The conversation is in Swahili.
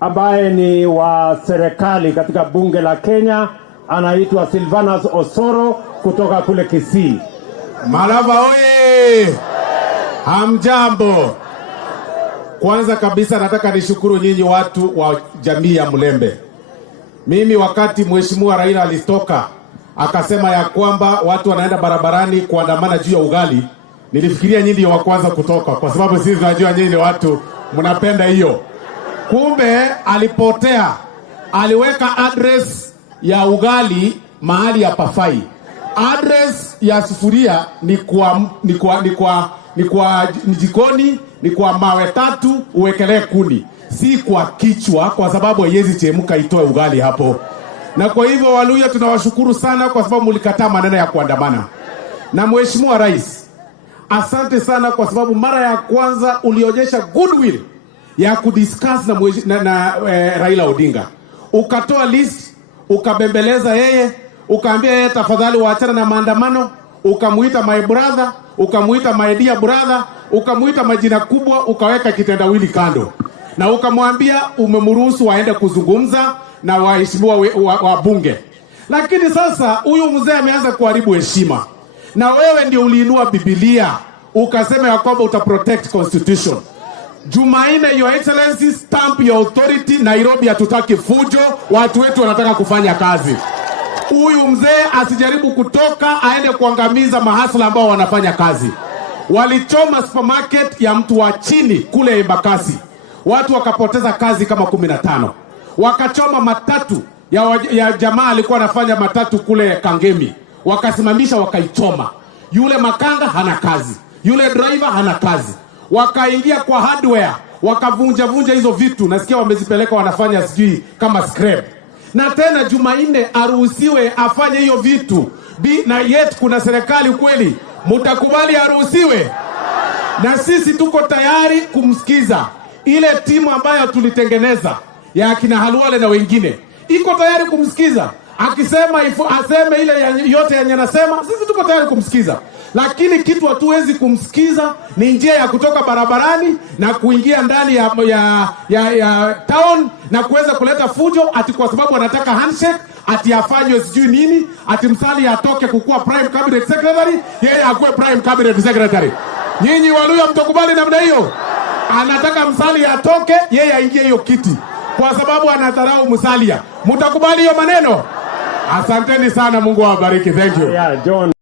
ambaye ni wa serikali katika bunge la Kenya, anaitwa Silvanus Osoro kutoka kule Kisii. Malava oye! Hamjambo. Kwanza kabisa nataka nishukuru nyinyi watu wa jamii ya Mlembe. Mimi wakati Mheshimiwa Raila alitoka akasema ya kwamba watu wanaenda barabarani kuandamana juu ya ugali, nilifikiria nyinyi ndio wa kwanza kutoka, kwa sababu sisi tunajua nyinyi watu mnapenda hiyo. Kumbe alipotea, aliweka address ya ugali mahali ya pafai. Address ya sufuria ni jikoni, ni kwa mawe tatu uwekelee kuni, si kwa kichwa, kwa sababu haiwezi chemuka itoe ugali hapo. Na kwa hivyo Waluya tunawashukuru sana kwa sababu mlikataa maneno ya kuandamana. Na Mheshimiwa Rais, asante sana kwa sababu mara ya kwanza ulionyesha goodwill ya kudiscuss na Raila Odinga. Ukatoa list, ukabembeleza yeye, ukaambia yeye tafadhali waachana na maandamano, ukamuita my brother, ukamuita my dear brother, ukamuita majina kubwa, ukaweka kitendawili kando. Na ukamwambia umemruhusu waende kuzungumza na waheshimiwa wa bunge. Lakini sasa huyu mzee ameanza kuharibu heshima. Na wewe ndio uliinua Biblia, ukasema ya kwamba uta-protect constitution. Jumaine, Your Excellency, stamp your authority. Nairobi hatutaki fujo, watu wetu wanataka kufanya kazi. Huyu mzee asijaribu kutoka aende kuangamiza mahasla ambao wanafanya kazi. Walichoma supermarket ya mtu wa chini kule Embakasi, watu wakapoteza kazi kama 15. Wakachoma matatu ya jamaa alikuwa anafanya matatu kule Kangemi, wakasimamisha wakaichoma. Yule makanga hana kazi, yule driver hana kazi. Wakaingia kwa hardware, wakavunja hizo vitu, nasikia wamezipeleka wanafanya sijui kama scrap. Na tena Jumaine aruhusiwe afanye hiyo vitu. Na yet kuna serikali kweli, mtakubali aruhusiwe? Na sisi tuko tayari kumsikiza. Ile timu ambayo tulitengeneza ya kina Halwale na wengine iko tayari kumsikiza. Akisema aseme ile yote yenye anasema, sisi tuko tayari kumsikiza. Lakini kitu hatuwezi kumsikiza ni njia ya kutoka barabarani na kuingia ndani ya town na kuweza kuleta fujo, ati kwa sababu anataka handshake, ati afanywe sijui nini, ati Musalia atoke kukuwa prime cabinet secretary, yeye akuwe prime cabinet secretary. Nyinyi Waluya mtakubali namna hiyo? Anataka Musalia atoke, yeye aingie hiyo kiti kwa sababu anadharau Musalia. Mtakubali hiyo maneno? Asanteni sana, Mungu awabariki. Thank you. Yeah, John.